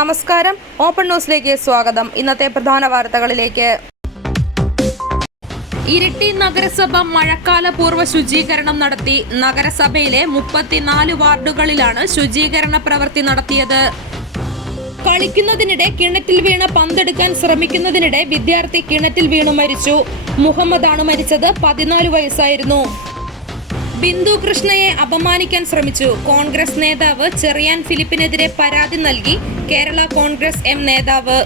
നമസ്കാരം, ഓപ്പൺ ന്യൂസിലേക്ക് സ്വാഗതം. ഇന്നത്തെ പ്രധാന വാർത്തകളിലേക്ക്. ഇരിട്ടി നഗരസഭ മഴക്കാല പൂർവ്വ ശുചീകരണം നടത്തി. നഗരസഭയിലെ 34 വാർഡുകളിലാണ് ശുചീകരണ പ്രവൃത്തി നടത്തിയത്. കളിക്കുന്നതിനിടെ കിണറ്റിൽ വീണ പന്തെടുക്കാൻ ശ്രമിക്കുന്നതിനിടെ വിദ്യാർത്ഥി കിണറ്റിൽ വീണു മരിച്ചു. മുഹമ്മദാണ് മരിച്ചത്. 14 വയസ്സായിരുന്നു. ബിന്ദു കൃഷ്ണയെ അപമാനിക്കാൻ ശ്രമിച്ചു. കോൺഗ്രസ് നേതാവ് ചെറിയാൻ ഫിലിപ്പിനെതിരെ പരാതി നൽകി കേരള കോൺഗ്രസ് എം നേതാവ്.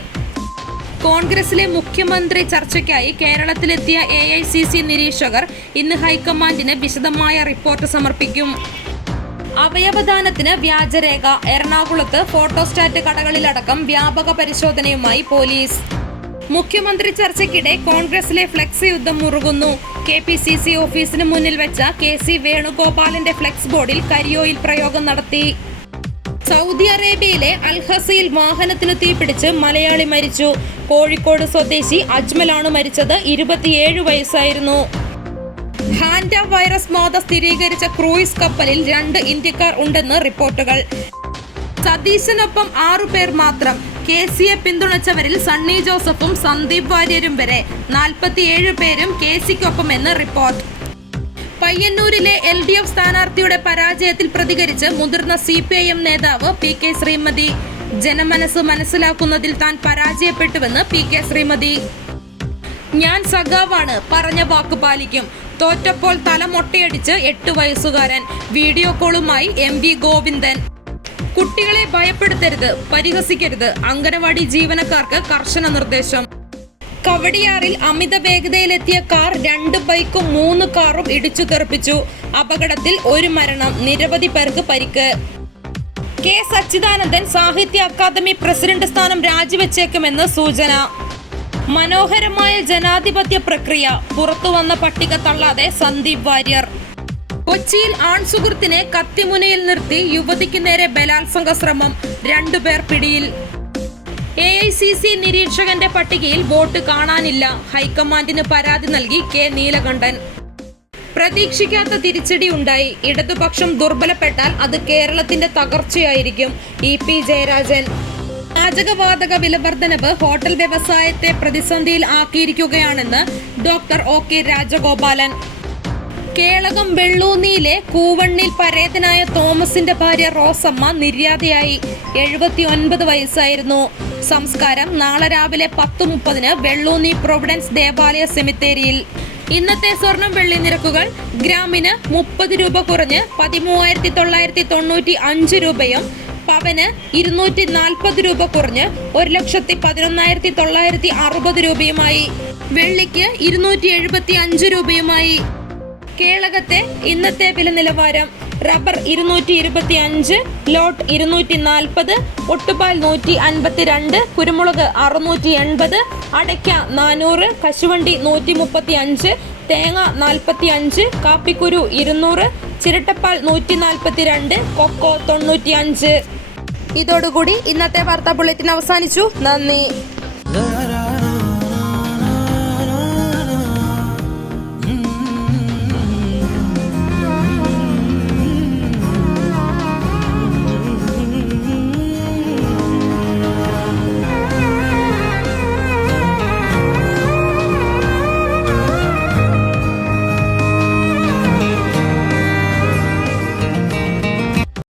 കോൺഗ്രസിലെ മുഖ്യമന്ത്രി ചർച്ചയ്ക്കായി കേരളത്തിലെത്തിയ AICC നിരീക്ഷകർ ഇന്ന് ഹൈക്കമാൻഡിന് വിശദമായ റിപ്പോർട്ട് സമർപ്പിക്കും. അവയവദാനത്തിന് വ്യാജരേഖ. എറണാകുളത്ത് ഫോട്ടോസ്റ്റാറ്റ് കടകളിലടക്കം വ്യാപക പരിശോധനയുമായി പോലീസ്. മുഖ്യമന്ത്രി ചർച്ചയ്ക്കിടെ കോൺഗ്രസിലെ ഫ്ലെക്സ് യുദ്ധം മുറുകുന്നു. KPCC ഓഫീസിന് മുന്നിൽ വെച്ച KC വേണുഗോപാലിന്റെ ഫ്ലെക്സ് ബോർഡിൽ കരിയോയിൽ പ്രയോഗം നടത്തി. സൗദി അറേബ്യയിലെ അൽഹസയിൽ വാഹനത്തിനു തീപിടിച്ച് മലയാളി മരിച്ചു. കോഴിക്കോട് സ്വദേശി അജ്മലാണ് മരിച്ചത്. 27 വയസ്സായിരുന്നു. ഹാൻഡ വൈറസ് ബാധ സ്ഥിരീകരിച്ച ക്രൂയിസ് കപ്പലിൽ 2 ഇന്ത്യക്കാർ ഉണ്ടെന്ന് റിപ്പോർട്ടുകൾ. സതീശനൊപ്പം 6 പേർ മാത്രം. KCയെ പിന്തുണച്ചവരിൽ സണ്ണി ജോസഫും സന്ദീപ് വാര്യരും വരെ 47 പേരും KCക്കൊപ്പമെന്ന് റിപ്പോർട്ട്. പയ്യന്നൂരിലെ LDF സ്ഥാനാർത്ഥിയുടെ പരാജയത്തിൽ പ്രതികരിച്ച് മുതിർന്ന CPIM നേതാവ് PK ശ്രീമതി. ജനമനസ് മനസ്സിലാക്കുന്നതിൽ താൻ പരാജയപ്പെട്ടുവെന്ന് PK ശ്രീമതി. ഞാൻ സഖാവാണ്, പറഞ്ഞ വാക്ക് പാലിക്കും. തോറ്റപ്പോൾ തല മൊട്ടയടിച്ച് 8 വയസ്സുകാരൻ. വീഡിയോ കോളുമായി MV ഗോവിന്ദൻ. കുട്ടികളെ ഭയപ്പെടുത്തരുത്, പരിഹസിക്കരുത്. അംഗനവാടി ജീവനക്കാർക്ക് കർശന നിർദ്ദേശം. കവടിയാറിൽ അമിത വേഗതയിലെത്തിയ കാർ 2 ബൈക്കും 3 കാറും ഇടിച്ചു തെറിപ്പിച്ചു. അപകടത്തിൽ 1 മരണം, നിരവധി പേർക്ക് പരിക്ക്. K സച്ചിദാനന്ദൻ സാഹിത്യ അക്കാദമി പ്രസിഡന്റ് സ്ഥാനം രാജിവെച്ചേക്കുമെന്ന് സൂചന. മനോഹരമായ ജനാധിപത്യ പ്രക്രിയ. പുറത്തുവന്ന പട്ടിക തള്ളാതെ സന്ദീപ് വാര്യർ. കൊച്ചിയിൽ ആൺസുഹൃത്തിനെ കത്തിമുനയിൽ നിർത്തി യുവതിക്ക് നേരെ ബലാത്സംഗ ശ്രമം. 2 പേർ പിടിയിൽ. AICC നിരീക്ഷകന്റെ പട്ടികയിൽ വോട്ട് കാണാനില്ല. ഹൈക്കമാൻഡിന് പരാതി നൽകി K നീലകണ്ഠൻ. പ്രതീക്ഷിക്കാത്ത തിരിച്ചടി ഉണ്ടായി. ഇടതുപക്ഷം ദുർബലപ്പെട്ടാൽ അത് കേരളത്തിന്റെ തകർച്ചയായിരിക്കും. EP ജയരാജൻ. പാചകവാതക വിലവർദ്ധനവ് ഹോട്ടൽ വ്യവസായത്തെ പ്രതിസന്ധിയിൽ ആക്കിയിരിക്കുകയാണെന്ന് ഡോക്ടർ OK രാജഗോപാലൻ. കേളകം വെള്ളൂന്നിയിലെ കൂവണ്ണിൽ പരേതനായ തോമസിന്റെ ഭാര്യ റോസമ്മ നിര്യാതയായി. 79 വയസ്സായിരുന്നു. സംസ്കാരം നാളെ രാവിലെ 10:30 വെള്ളൂന്നി പ്രൊവിഡൻസ് ദേവാലയ സെമിത്തേരിയിൽ. ഇന്നത്തെ സ്വർണം വെള്ളി നിരക്കുകൾ: ഗ്രാമിന് 30 രൂപ കുറഞ്ഞ് 13,995 രൂപയും പവന് 240 രൂപ കുറഞ്ഞ് 1,11,960 രൂപയുമായി. വെള്ളിക്ക് 275 രൂപയുമായി. കേളകത്തെ ഇന്നത്തെ വില നിലവാരം: റബ്ബർ 225, ലോട്ട് 240, ഒട്ടുപാൽ 152, കുരുമുളക് 680, അടയ്ക്ക 400, കശുവണ്ടി 135, തേങ്ങ 45, കാപ്പിക്കുരു 200, ചിരട്ടപ്പാൽ 142, കൊക്കോ 95. ഇതോടുകൂടി ഇന്നത്തെ വാർത്താ ബുള്ളറ്റിൻ അവസാനിച്ചു. നന്ദി.